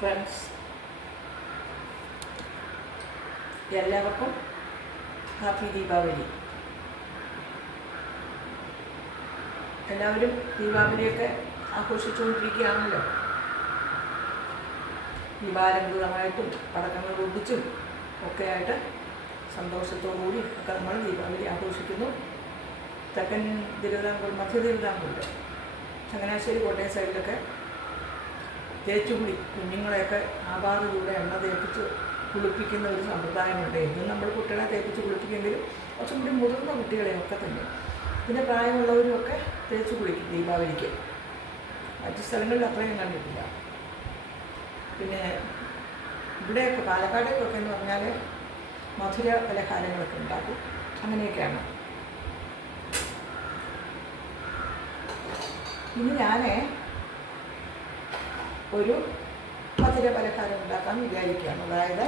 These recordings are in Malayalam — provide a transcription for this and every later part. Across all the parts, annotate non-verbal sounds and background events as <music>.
ഫ്രണ്ട്സ് എല്ലാവർക്കും ഹാപ്പി ദീപാവലി. എല്ലാവരും ദീപാവലിയൊക്കെ ആഘോഷിച്ചുകൊണ്ടിരിക്കുകയാണല്ലോ. ദീപാലംകൃതമായിട്ടും പടക്കങ്ങൾ പൊട്ടിച്ചും ഒക്കെയായിട്ട് സന്തോഷത്തോടുകൂടി ഒക്കെ നമ്മൾ ദീപാവലി ആഘോഷിക്കുന്നു. തെക്കൻ തിരുവിതാംകൂർ മധ്യ തിരുവിതാംകൂറിൽ ചങ്ങനാശ്ശേരി കോട്ടയം സൈഡിലൊക്കെ തേച്ചുകുളി കുഞ്ഞുങ്ങളെയൊക്കെ ആവാറിലൂടെ എണ്ണ തേപ്പിച്ച് കുളിപ്പിക്കുന്ന ഒരു സമ്പ്രദായമുണ്ട്. എന്നും നമ്മൾ കുട്ടികളെ തേപ്പിച്ച് കുളിപ്പിക്കുമെങ്കിലും കുറച്ചും കൂടി മുതിർന്ന കുട്ടികളെയൊക്കെ തന്നെ പിന്നെ പ്രായമുള്ളവരുമൊക്കെ തേച്ച് കുളിക്കും ദീപാവലിക്ക്. മറ്റു സ്ഥലങ്ങളിൽ അത്രയും കണ്ടിട്ടില്ല. പിന്നെ ഇവിടെയൊക്കെ പാലക്കാടേക്കൊക്കെ എന്ന് പറഞ്ഞാൽ മധുര പലഹാരങ്ങളൊക്കെ ഉണ്ടാക്കും. അങ്ങനെയൊക്കെയാണ്. ഇനി ഞാൻ ഒരു മധുര പലഹാരം ഉണ്ടാക്കാൻ വിചാരിക്കുകയാണ്. അതായത്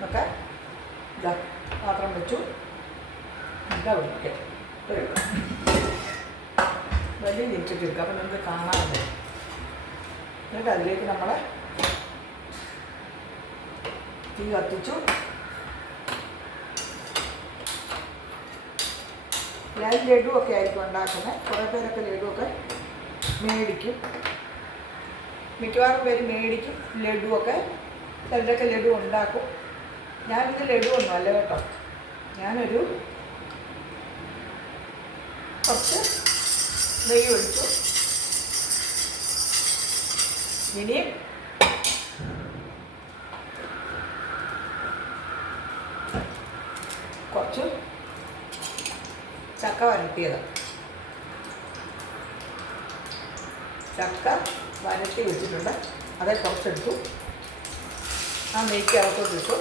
നമുക്ക് പാത്രം വെച്ചു. ഇതാ ഒഴിക്കാം. ഒഴിക്കാം. വലിയ അപ്പം നമുക്ക് കാണാറുണ്ട് എന്നിട്ട് അതിലേക്ക് നമ്മൾ തീ കത്തിച്ചു. ഞാൻ ലഡുവൊക്കെ ആയിരിക്കും ഉണ്ടാക്കുന്നത്. കുറേ പേരൊക്കെ ലഡുവൊക്കെ മേടിക്കും. മിക്കവാറും പേര് മേടിക്കും ലഡുവൊക്കെ. ചിലരൊക്കെ ലഡു ഉണ്ടാക്കും. ഞാനിത് ലഡു ഒന്നും അല്ല കേട്ടോ. ഞാനൊരു കുറച്ച് നെയ്യ് ഒഴിച്ചു. ഇനി കുറച്ച് ചക്ക വരട്ടിയത്. ചക്ക വരട്ടി വെച്ചിട്ടുണ്ട്. അതേ കുറച്ചെടുത്തു. ആ നെയ്ക്ക് അകത്തോട്ട് ഇട്ടു.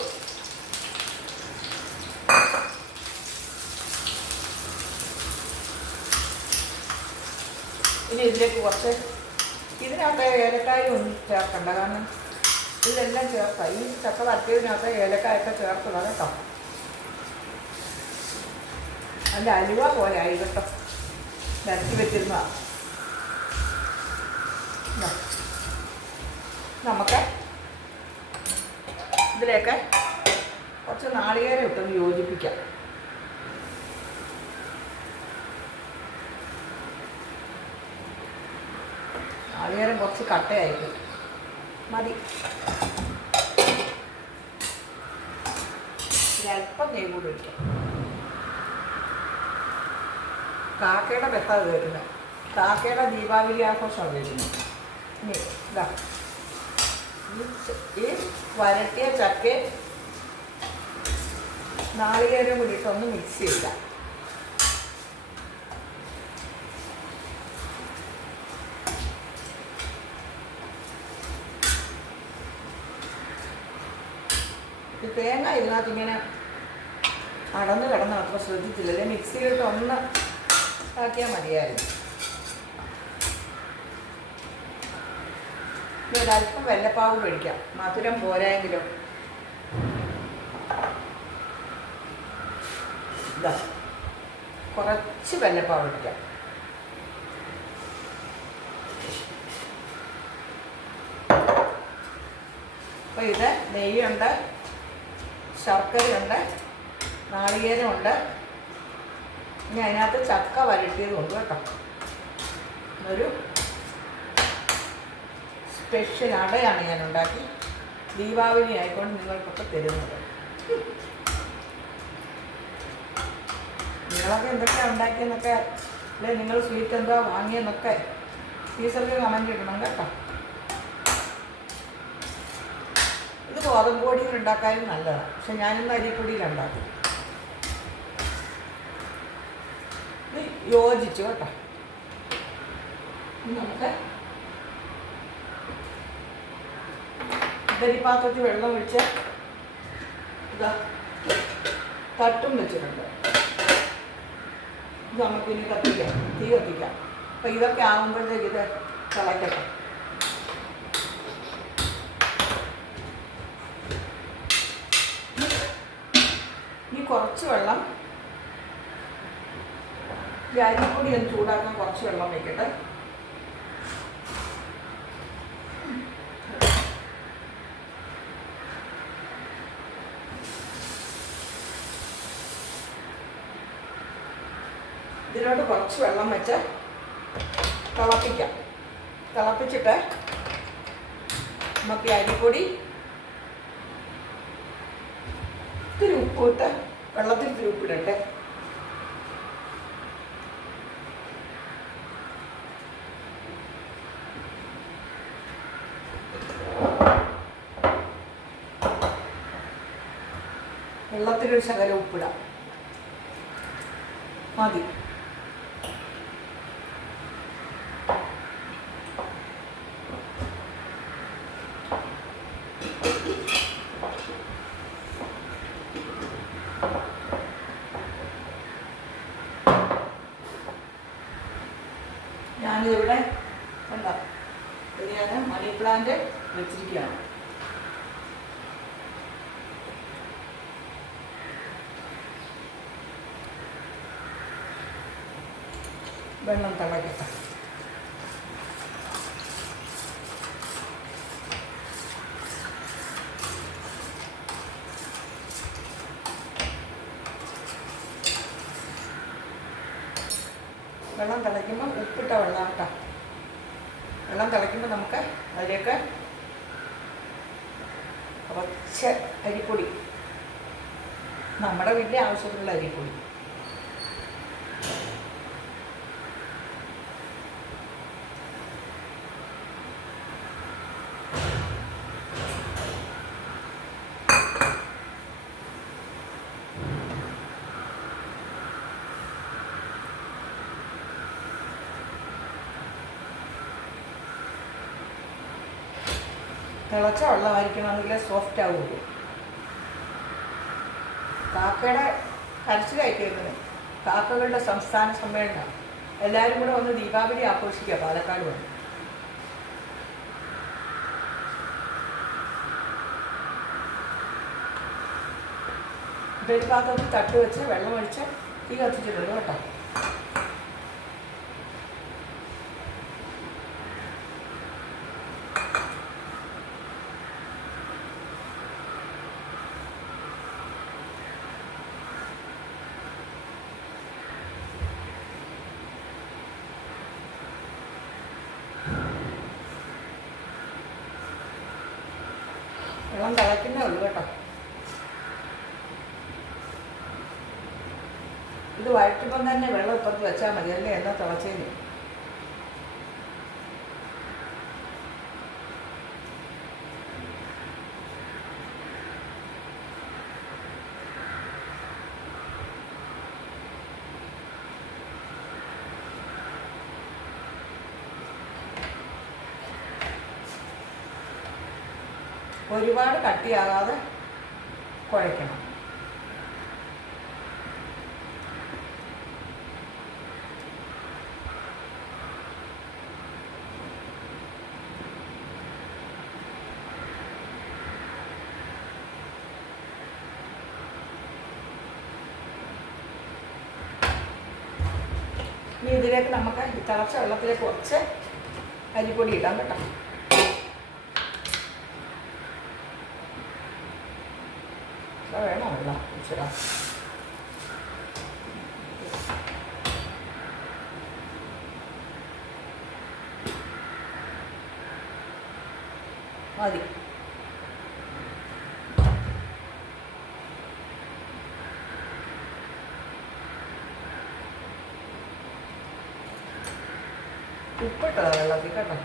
ഇനി ഇതിലേക്ക് കുറച്ച് ഇതിനകത്ത് ഏലക്കായും ഒന്നും ചേർക്കണ്ട. കാരണം ഇതെല്ലാം ചേർക്കാം ഈ ചക്ക വരട്ടിയതിനകത്ത് ഏലക്കായൊക്കെ ചേർത്തതാണ് കേട്ടോ. അതിന്റെ അലുവ പോലെ ആയി കേട്ടോ. നിരത്തി വെച്ചിരുന്നതാണ് നമുക്ക് ഇതിലേക്ക് കുറച്ച് നാളികേരം ഇട്ടൊന്ന് യോജിപ്പിക്കാം. നാളികേരം കുറച്ച് കട്ടയായിരിക്കും മതി. അല്പം നെയ് കൂടി ഒഴിക്കാം. കാക്കയുടെ ബെത്താണ് വരുന്നത് കാക്കയുടെ ദീപാവലി ആഘോഷമാണ് വരുന്നത് ഇനി ഇതാ ഈ വരട്ടിയ ചക്ക. നാളികേരം കൂടിയിട്ടൊന്ന് മിക്സ് ചെയ്യുക തേങ്ങ ഇതിനകത്ത് ഇങ്ങനെ അടന്ന് കിടന്ന് അത്ര ശ്രദ്ധിച്ചില്ലല്ലേ മിക്സിയിലിട്ട് ഒന്ന് ആക്കിയാൽ മതിയായിരുന്നു. ഒരല്പം വെല്ലപ്പാവ് മേടിക്കാം. മധുരം പോരായെങ്കിലും. കുറച്ച് വെല്ലപ്പാവ് ഒഴിക്കാം അപ്പോൾ ഇത് നെയ്യുണ്ട് ശർക്കരയുണ്ട് നാളികേരമുണ്ട്. ഇനി അതിനകത്ത് ചക്ക വരട്ടിയതുണ്ട് കേട്ടോ. ഒരു സ്പെഷ്യൽ അടയാണ് ഞാൻ ഉണ്ടാക്കി ദീപാവലി ആയിക്കൊണ്ട് നിങ്ങൾക്കൊക്കെ തരുന്നത്. നിങ്ങളൊക്കെ എന്തൊക്കെയാണ് ഉണ്ടാക്കിയെന്നൊക്കെ അല്ലെ? നിങ്ങൾ സ്വീറ്റ് എന്താ വാങ്ങിയെന്നൊക്കെ ടീച്ചർക്ക് കമന്റ് ഇടണം കേട്ടോ. ഇത് ഗോതമ്പ് പൊടിയിൽ ഉണ്ടാക്കാനും നല്ലതാണ് പക്ഷെ ഞാനിന്ന് അരിപ്പൊടിയിലുണ്ടാക്കും ഉണ്ടാക്കും യോജിച്ചു കേട്ടോ. നമുക്ക് ഇഡലിപ്പാത്രത്തിൽ വെള്ളം ഒഴിച്ച് ഇതാ തട്ടും വെച്ചിട്ടുണ്ട്. ഇത് നമുക്ക് ഇനി കത്തിക്കാം. തീ കത്തിക്കാം. അപ്പം ഇതൊക്കെ ആകുമ്പോഴത്തേക്ക് ഇത് തിളയ്ക്കട്ടെ ഇനി കുറച്ച് വെള്ളം ഈ അരിപ്പൊടി ഒന്ന് ചൂടാക്കാൻ കുറച്ച് വെള്ളം വയ്ക്കട്ടെ കുറച്ച് വെള്ളം വെച്ച് തിളപ്പിക്കാം. തിളപ്പിച്ചിട്ട് നമുക്ക് അരിപ്പൊടി ഇത്തിരി ഉപ്പിട്ട് വെള്ളത്തിൽ ഇത്തിരി ഉപ്പിടട്ടെ. വെള്ളത്തിലൊരു ശകലം ഉപ്പിടാം. മതി ഞാനിവിടെ എന്താ ഇത് ഞാൻ മണി പ്ലാന്റ് വെച്ചിരിക്കുകയാണ് വെള്ളം തിളക്കട്ടെ വെള്ളം തിളയ്ക്കുമ്പോൾ ഉപ്പിട്ട വെള്ളം കേട്ടോ. വെള്ളം തിളയ്ക്കുമ്പോൾ നമുക്ക് അതിലേക്ക് കുറച്ച് അരിപ്പൊടി. നമ്മുടെ വീട്ടിലെ ആവശ്യത്തിനുള്ള അരിപ്പൊടി. തിളച്ച വെള്ളമായിരിക്കണമെങ്കിൽ സോഫ്റ്റ് ആവുള്ളൂ. കാക്കയുടെ കരച്ചിലായി കേൾക്കുന്നത് കാക്കകളുടെ സംസ്ഥാന സമ്മേളനം. എല്ലാവരും കൂടെ വന്ന് ദീപാവലി ആഘോഷിക്കുക പാലക്കാട് വന്ന്. ഇതൊരു പാത്രത്തിൽ തട്ട് വെച്ച് വെള്ളം തീ കത്തിച്ചിട്ടുണ്ട് കേട്ടോ വെള്ളം തിളയ്ക്കുന്നേ ഉള്ളൂ കേട്ടോ ഇത് വഴറ്റുമ്പം തന്നെ വെള്ളം ഇപ്പുറത്ത് വെച്ചാൽ മതി. അല്ലേ? എന്നാ തിളച്ചേന്. ഒരുപാട് കട്ടിയാകാതെ കുഴയ്ക്കണം ഇനി ഇതിലേക്ക് നമുക്ക് ഈ തിളച്ച വെള്ളത്തിലേക്ക് കുറച്ച് അരിപ്പൊടി ഇടാം കേട്ടോ. വേണോ വെള്ളം? ഇച്ചിടാം മതി ഉപ്പിട്ടതാ വെള്ളത്തിൽ കേട്ടോ.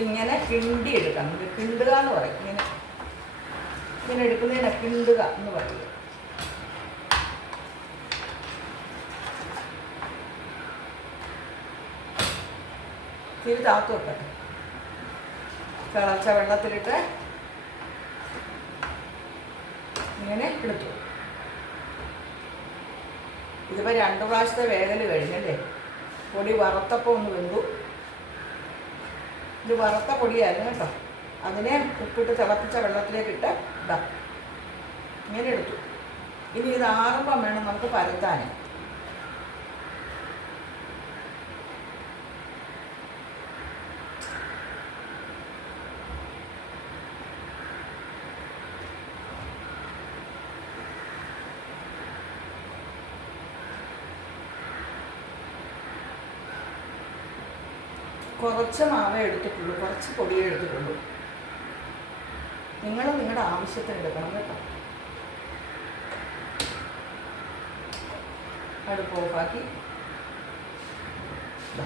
ഇങ്ങനെ കിണ്ടി എടുക്കാം നമുക്ക് കിണ്ടുക എന്ന് പറയും. ഇങ്ങനെ ഇങ്ങനെ എടുക്കുന്നതിനെ കിണ്ടുക എന്ന് പറയും. തിരി താത്തു വെക്കട്ടെ. തിളച്ച വെള്ളത്തിലിട്ട് ഇങ്ങനെ എടുത്തു. ഇതിപ്പോൾ രണ്ട് പ്രാവശ്യത്തെ വേദന കഴിഞ്ഞല്ലേ? പൊടി വറുത്തപ്പോൾ ഒന്ന് വെന്തു. ഇത് വറുത്ത പൊടിയായിരുന്നു കേട്ടോ. അതിനെ ഉപ്പിട്ട് തിളപ്പിച്ച വെള്ളത്തിലേക്ക് ഇട്ട് ഇതാ ഇങ്ങനെ എടുത്തു. ഇനി ഇത് ആറുമ്പം വേണം നമുക്ക് പരത്താൻ. കുറച്ച് മാവേ എടുത്തിട്ടുള്ളൂ കുറച്ച് പൊടിയേ എടുത്തിട്ടുള്ളൂ. നിങ്ങൾ നിങ്ങളുടെ ആവശ്യത്തിന് എടുക്കണം കേട്ടോ. അടുപ്പ് ഓഫാക്കി ദാ.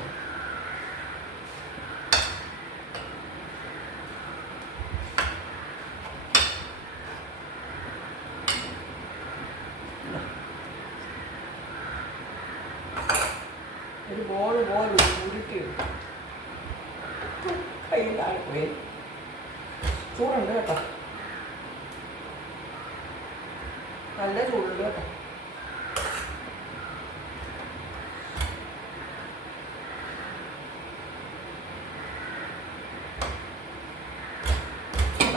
ദാ. ഒരു ബോൾ പോലെ ഉരുട്ടി കയ്യിൽ താഴെ പോയി ചൂടുണ്ട് കേട്ടോ നല്ല ചൂടുണ്ട് കേട്ടോ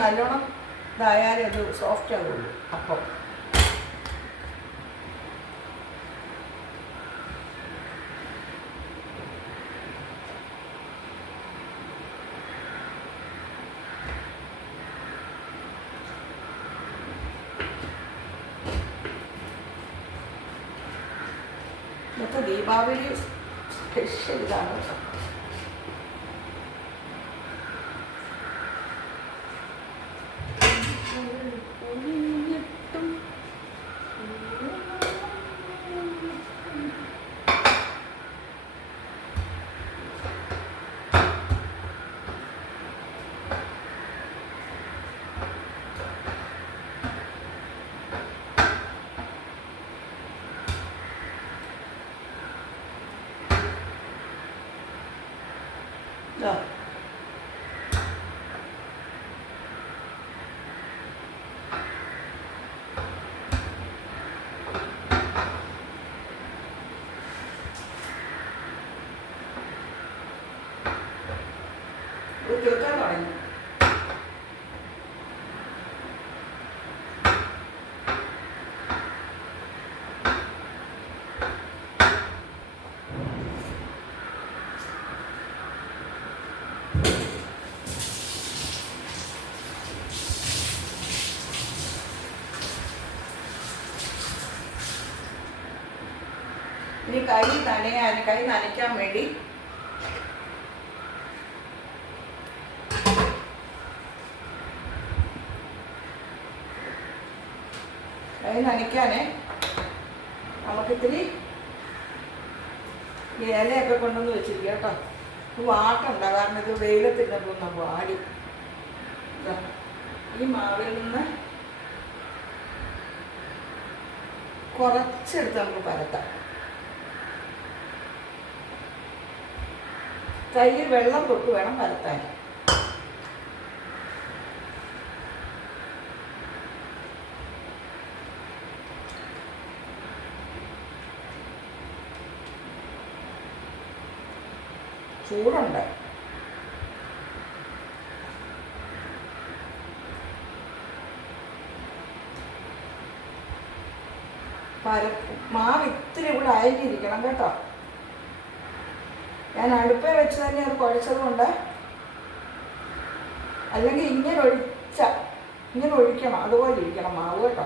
നല്ലോണം ഇതായാലേ അത് സോഫ്റ്റ് ആവുള്ളൂ അപ്പം. ഇന്നത്തെ ദീപാവലി സ്പെഷ്യൽ ഇതാണ് കേട്ടോ ഇതാ. ഇത് തീർക്കാൻ തുടങ്ങി ഇനി കൈ നനയാൻ കൈ നനയ്ക്കാൻ വേണ്ടി. കൈ നനയ്ക്കാനേ നമുക്കിത്തിരി ഇലയൊക്കെ കൊണ്ടുവന്ന് വെച്ചിരിക്കുക കേട്ടോ. ഇത് കാരണം ഇത് വെയിലത്തിരുന്നപ്പോൾ നമ്മൾ ഇതാ. ഈ മാവിൽ നിന്ന് കുറച്ചെടുത്ത് നമുക്ക് പരത്താം. കയ്യിൽ വെള്ളം തൊട്ട് വേണം പരത്താൻ ചൂടുണ്ട്. പരപ്പ് മാവ് ഇത്തിരി ഇവിടെ അയഞ്ഞിരിക്കണം കേട്ടോ. ഞാൻ അടുപ്പേ വെച്ച് തന്നെ അത് കുഴച്ചത് കൊണ്ട് അല്ലെങ്കിൽ ഇങ്ങനെ ഒഴിച്ച ഇങ്ങനെ ഒഴിക്കണം. അതുപോലെ ഇരിക്കണം മാവ് കേട്ടോ.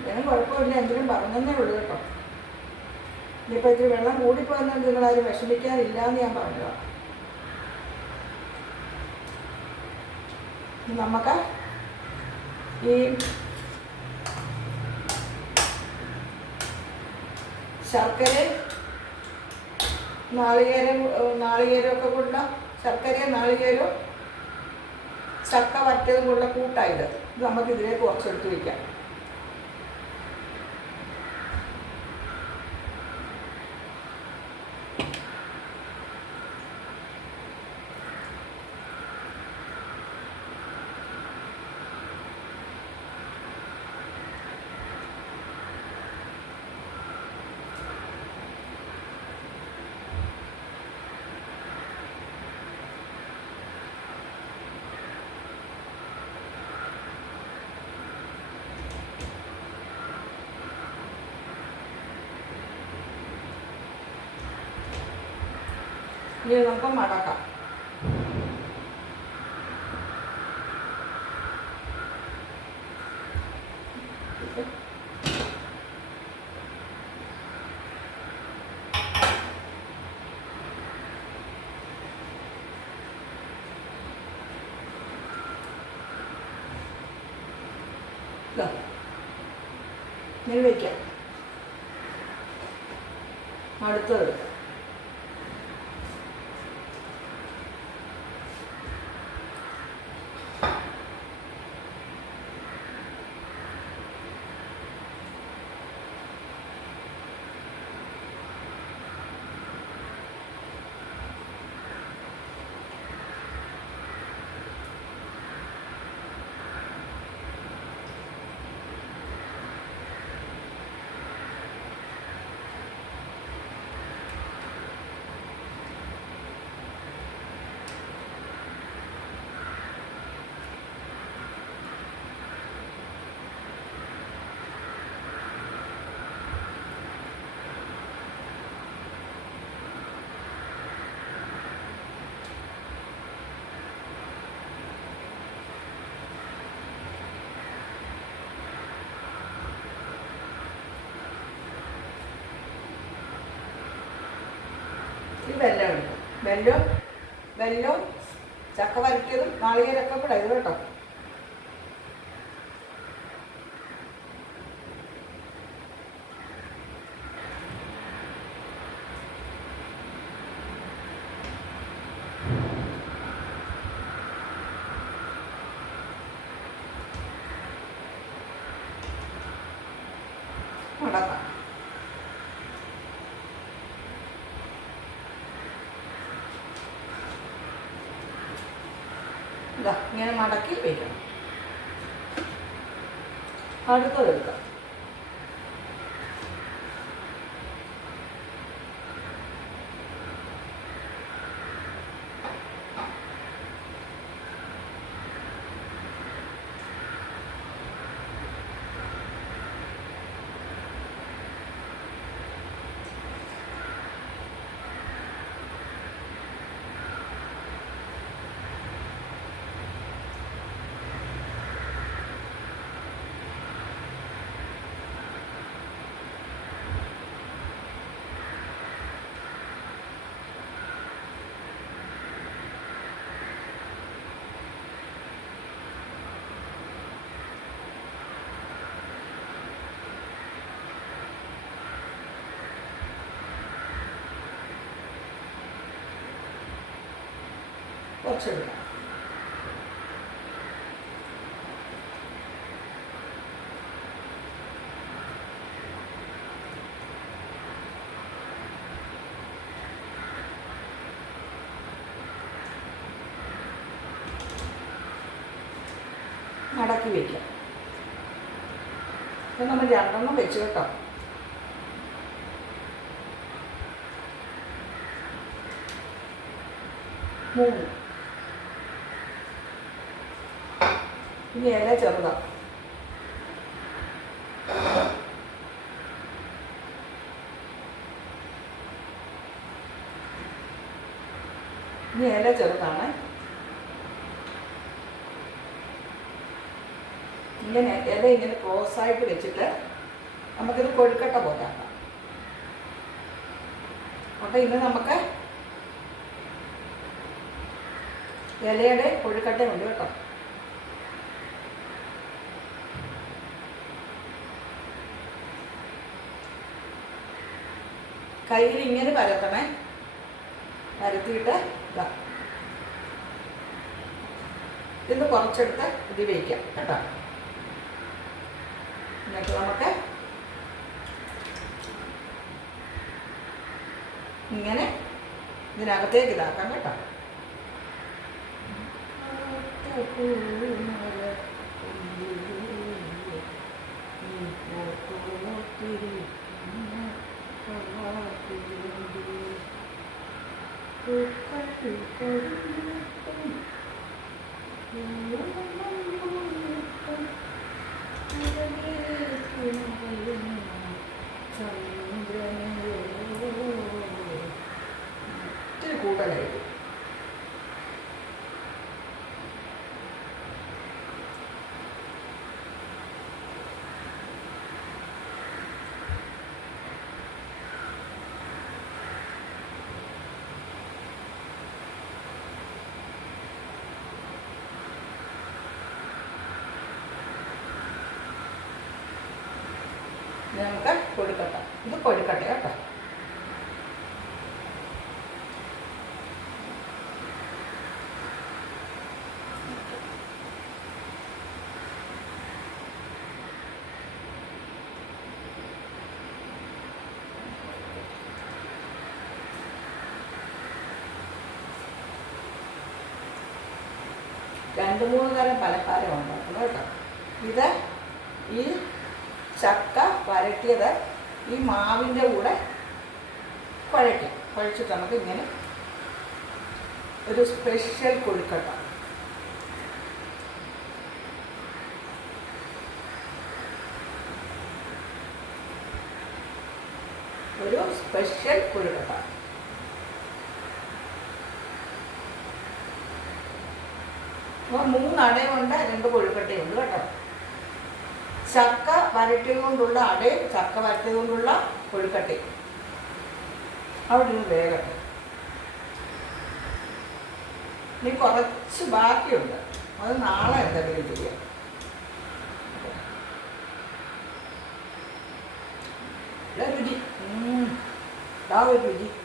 ഇതിനും കുഴപ്പമില്ല എന്തിനും പറഞ്ഞതേ ഉള്ളൂ കേട്ടോ. ഇനിയിപ്പോൾ ഇത്തിരി വെള്ളം കൂടിപ്പോയെന്ന് നിങ്ങളാരും വിഷമിക്കാനില്ല എന്ന് ഞാൻ പറഞ്ഞതാണ് നമുക്ക് ഈ ശർക്കര നാളികേരം നാളികേരമൊക്കെ കൊണ്ട ശർക്കരയും നാളികേരവും ചക്ക വറ്റതും കൊണ്ട കൂട്ടായിട്ട് നമുക്ക് കുറച്ചെടുത്ത് വയ്ക്കാം ഇനി നമുക്ക് മടക്കാം ഇങ്ങനെ വയ്ക്കാം അടുത്തത് ഈ വെല്ലം ഉണ്ട്. വെല്ലം വെല്ലം ചക്ക വരട്ടിയതും നാളികേരൊക്കെ കൂടെ ഇത് കേട്ടോ മുടക്കാം ഇതാ ഇങ്ങനെ മടക്കി വയ്ക്കണം അടുത്തത്. എടുക്കാം കുറച്ചെടുക്കാം. മടക്കി വയ്ക്കാം ഇപ്പം നമ്മൾ രണ്ടെണ്ണം വെച്ച് കേട്ടോ. മൂന്ന്. ഇനി ഇല ചെറുതാ. ഇനി ഇല ചെറുതാണ്. ഇങ്ങനെ ഇല ഇങ്ങനെ ക്ലോസ് ആയിട്ട് വെച്ചിട്ട് നമുക്കിത് കൊഴുക്കട്ട പോലെ ആക്കാം. അപ്പം ഇന്ന് നമുക്ക് ഇലയുടെ കൊഴുക്കട്ട ഉണ്ട് കേട്ടോ. കയ്യിൽ ഇങ്ങനെ പരത്തണേ. പരത്തിയിട്ട് ഇത് കുറച്ചെടുത്ത് ഇത് വയ്ക്കാം കേട്ടോ. എന്നിട്ട് നമുക്ക് ഇങ്ങനെ ഇതിനകത്തേക്ക് ഇതാക്കാം കേട്ടോ. ഇത്തിരി കൂടുതലായിട്ട് ഇനി നമുക്ക് കൊടുക്കട്ടെ. ഇത് കൊടുക്കട്ടെ കേട്ടോ. രണ്ട് മൂന്ന് തരം പലഹാരം ഉണ്ടാക്കണം കേട്ടോ. ഇത് വരട്ടിയത് ഈ മാവിന്റെ കൂടെ കുഴയ്ക്കും. കുഴച്ചിട്ട് നമുക്ക് ഇങ്ങനെ ഒരു സ്പെഷ്യൽ കൊഴുക്കട്ട. ഒരു സ്പെഷ്യൽ കൊഴുക്കട്ട. അപ്പോൾ മൂന്ന് രണ്ട് കൊഴുക്കട്ടയുണ്ട് കേട്ടോ. ചക്ക വരട്ടിയത് കൊണ്ടുള്ള അടയും ചക്ക വരട്ടിയത് കൊണ്ടുള്ള കൊഴുക്കട്ടയും അവിടെ നിന്ന് വേഗട്ടെ ഇനി കുറച്ച് ബാക്കിയുണ്ട്. അത് നാളെ എന്തെങ്കിലും ചെയ്യാം. രുചി. ഉം. ഒരു രുചി.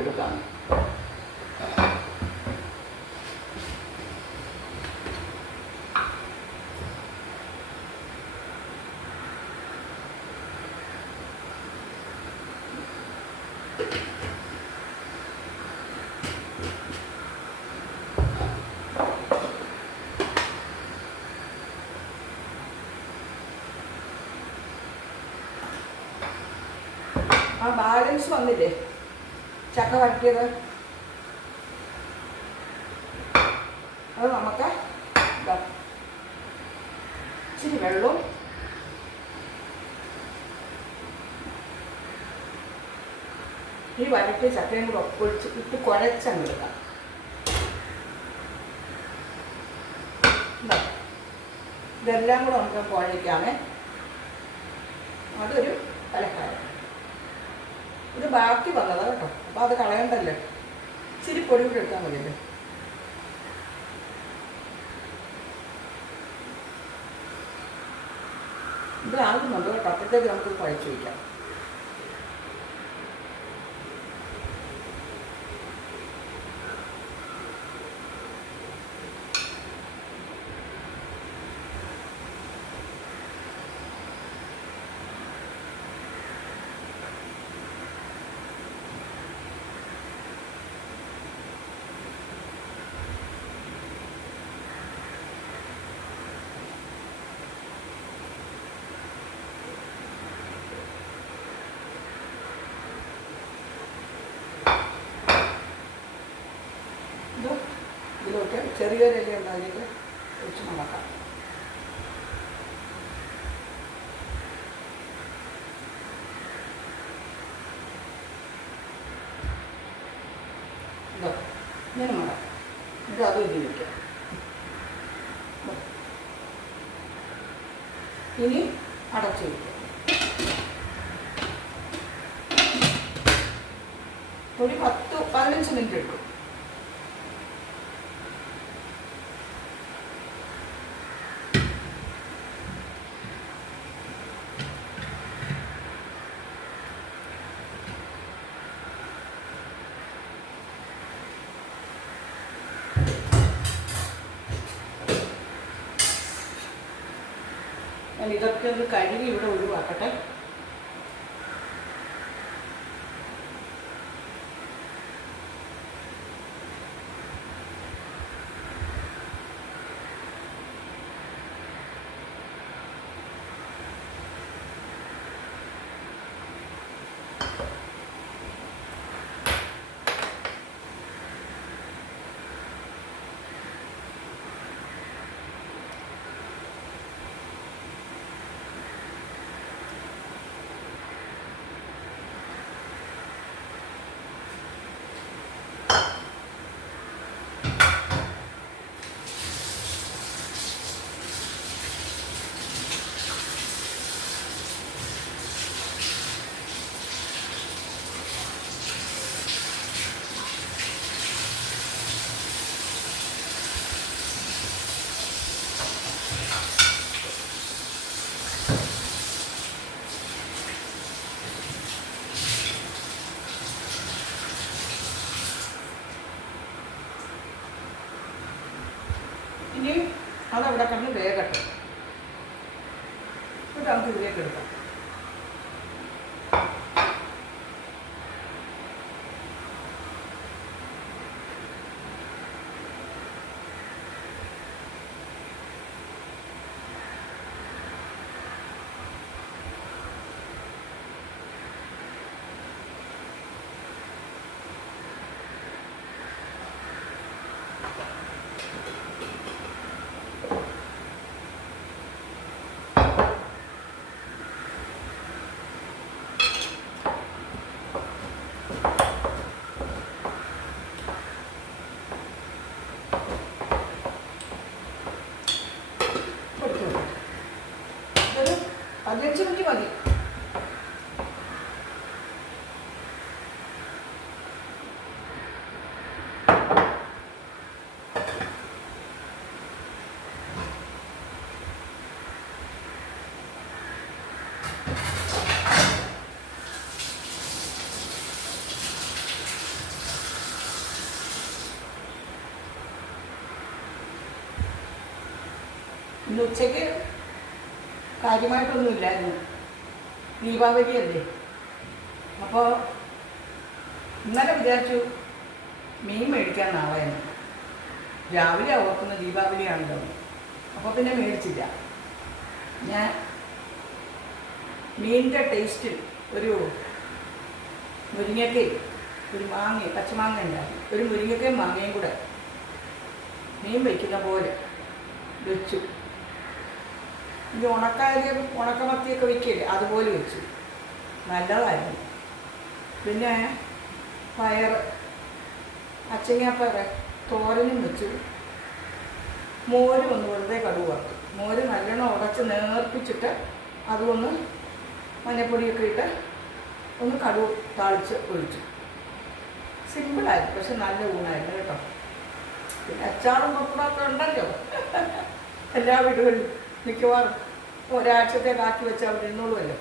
ഇച്ചിരി പൊടി കൂടി എടുക്കാം ആ ബാലൻസ് വന്നില്ലേ ചക്ക വരട്ടിയത്? അത് നമുക്ക് ഇച്ചിരി വെള്ളവും ഈ വരട്ടിയ ചക്കയും കൂടെ ഒപ്പൊഴിച്ച് ഇട്ട് കുഴച്ചങ്ങ് എടുക്കാം. ഇതെല്ലാം കൂടെ നമുക്ക് കുഴയ്ക്കാമേ അതൊരു പലഹാരം. ഇത് ബാക്കി വന്നതാണ് കേട്ടോ. അപ്പോൾ അത് കളയണ്ടല്ലേ. ഇച്ചിരി പൊടി കൂടി എടുത്താൽ മതിയല്ലേ? ഇത് ആകുന്നുണ്ട് കേട്ടോ. അപ്പോഴത്തേക്ക് നമുക്ക് കുഴച്ച് വയ്ക്കാം ഇത് ഇതിലോട്ട് ചെറിയൊരു ഇല ഉണ്ടാക്കിയിട്ട് നടക്കാം ഇതോ ഇങ്ങനെ മടക്കാം ഇത് അതും ഇനി വയ്ക്കാം ഇതോ. ഇനി അടച്ചു വയ്ക്കാം ഒരു പത്ത് പതിനഞ്ച് മിനിറ്റ് എടുക്കും ഇതൊക്കെ ഒന്ന് കഴുകി ഇവിടെ ഒഴിവാക്കട്ടെ. അതവിടെ വേഗം വേഗട്ടെ എന്നിട്ട് നമുക്ക് ഇതിലേക്ക് എടുക്കാം. പതിനഞ്ച് മിനിറ്റ് മതി ഇന്ന് ഉച്ചയ്ക്ക് കാര്യമായിട്ടൊന്നും ഇല്ലായിരുന്നു. ദീപാവലി അല്ലേ അപ്പോൾ ഇന്നലെ വിചാരിച്ചു മീൻ മേടിക്കാൻ നാളെയെന്ന് രാവിലെ ഓർക്കുന്ന ദീപാവലിയാണല്ലോ. അപ്പോൾ പിന്നെ മേടിച്ചില്ല. ഞാൻ മീനിന്റെ ടേസ്റ്റിൽ ഒരു മുരിങ്ങക്കയും ഒരു മാങ്ങയും പച്ചമാങ്ങ ഉണ്ടായിരുന്നു ഒരു മുരിങ്ങക്കയും മാങ്ങയും കൂടെ മീൻ വയ്ക്കുന്ന പോലെ വെച്ചു. ഈ ഉണക്കായ ഉണക്കമത്തിയൊക്കെ വയ്ക്കില്ലേ അതുപോലെ വെച്ചു. നല്ലതായിരുന്നു. പിന്നെ പയർ അച്ചങ്ങാപ്പയർ തോരനും വെച്ചു. മോര് ഒന്ന് വെറുതെ കടുവ് വറുത്തു. മോര് നല്ലോണം ഉടച്ച് നേർപ്പിച്ചിട്ട് അതുമൊന്ന് മഞ്ഞപ്പൊടിയൊക്കെ ഇട്ട് ഒന്ന് കടുവ് താളിച്ച് ഒഴിച്ചു. സിമ്പിളായിരുന്നു പക്ഷെ നല്ല ഊണായിരുന്നു കേട്ടോ. പിന്നെ അച്ചാറും പപ്പടമൊക്കെ ഉണ്ടല്ലോ. <laughs> എല്ലാ വീടുകളിലും. മിക്കവാറും ഒരാഴ്ചത്തെ ബാക്കി വെച്ചാൽ അവർ ഇരുന്നോളുമല്ലോ.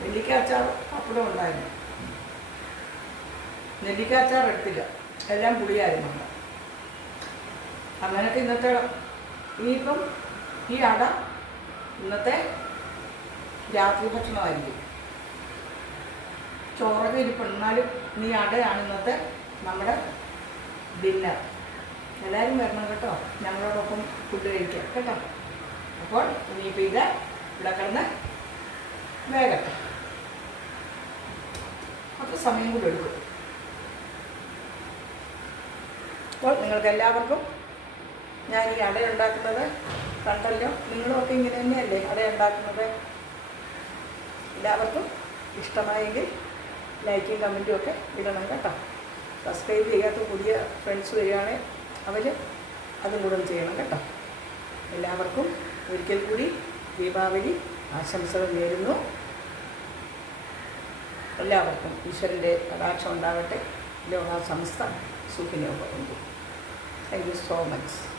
നെല്ലിക്ക അച്ചാർ പപ്പടം ഉണ്ടായിരുന്നു. നെല്ലിക്ക അച്ചാർ എടുത്തില്ല. എല്ലാം പുളിയായിരുന്നു അവിടെ. ഇന്നത്തെ ഇനിയിപ്പം ഈ അട ഇന്നത്തെ രാത്രി ഭക്ഷണമായിരിക്കും. ചോറൊക്കെ ഇരിപ്പുണ്ട്. എന്നാലും ഈ അടയാണ് ഇന്നത്തെ നമ്മുടെ ഡിന്നർ. എല്ലാവരും വരണം കേട്ടോ. ഞങ്ങളോടൊപ്പം ഫുഡ് കഴിക്കാം കേട്ടോ. അപ്പോൾ ഇനിയിപ്പോൾ ഇത് ഇവിടെ കിടന്ന് വേഗത്തെ അപ്പോൾ സമയം കൂടെ എടുക്കും. അപ്പോൾ നിങ്ങൾക്ക് എല്ലാവർക്കും ഞാൻ ഈ അട ഉണ്ടാക്കുന്നത് കണ്ടല്ലോ. നിങ്ങളുമൊക്കെ ഇങ്ങനെ തന്നെയല്ലേ അട ഉണ്ടാക്കുന്നത്? എല്ലാവർക്കും ഇഷ്ടമായെങ്കിൽ ലൈക്കും കമന്റും ഒക്കെ ഇടണം കേട്ടോ. സബ്സ്ക്രൈബ് ചെയ്യാത്ത പുതിയ ഫ്രണ്ട്സ് വരികയാണെങ്കിൽ അവർ അതും കൂടെ ചെയ്യണം കേട്ടോ. എല്ലാവർക്കും ഒരിക്കൽ കൂടി ദീപാവലി ആശംസകൾ നേരുന്നു. എല്ലാവർക്കും ഈശ്വരന്റെ കടാക്ഷം ഉണ്ടാവട്ടെ. ലോക സംസ്ഥ സുഖിനോ ഭവന്തു. Thank you so much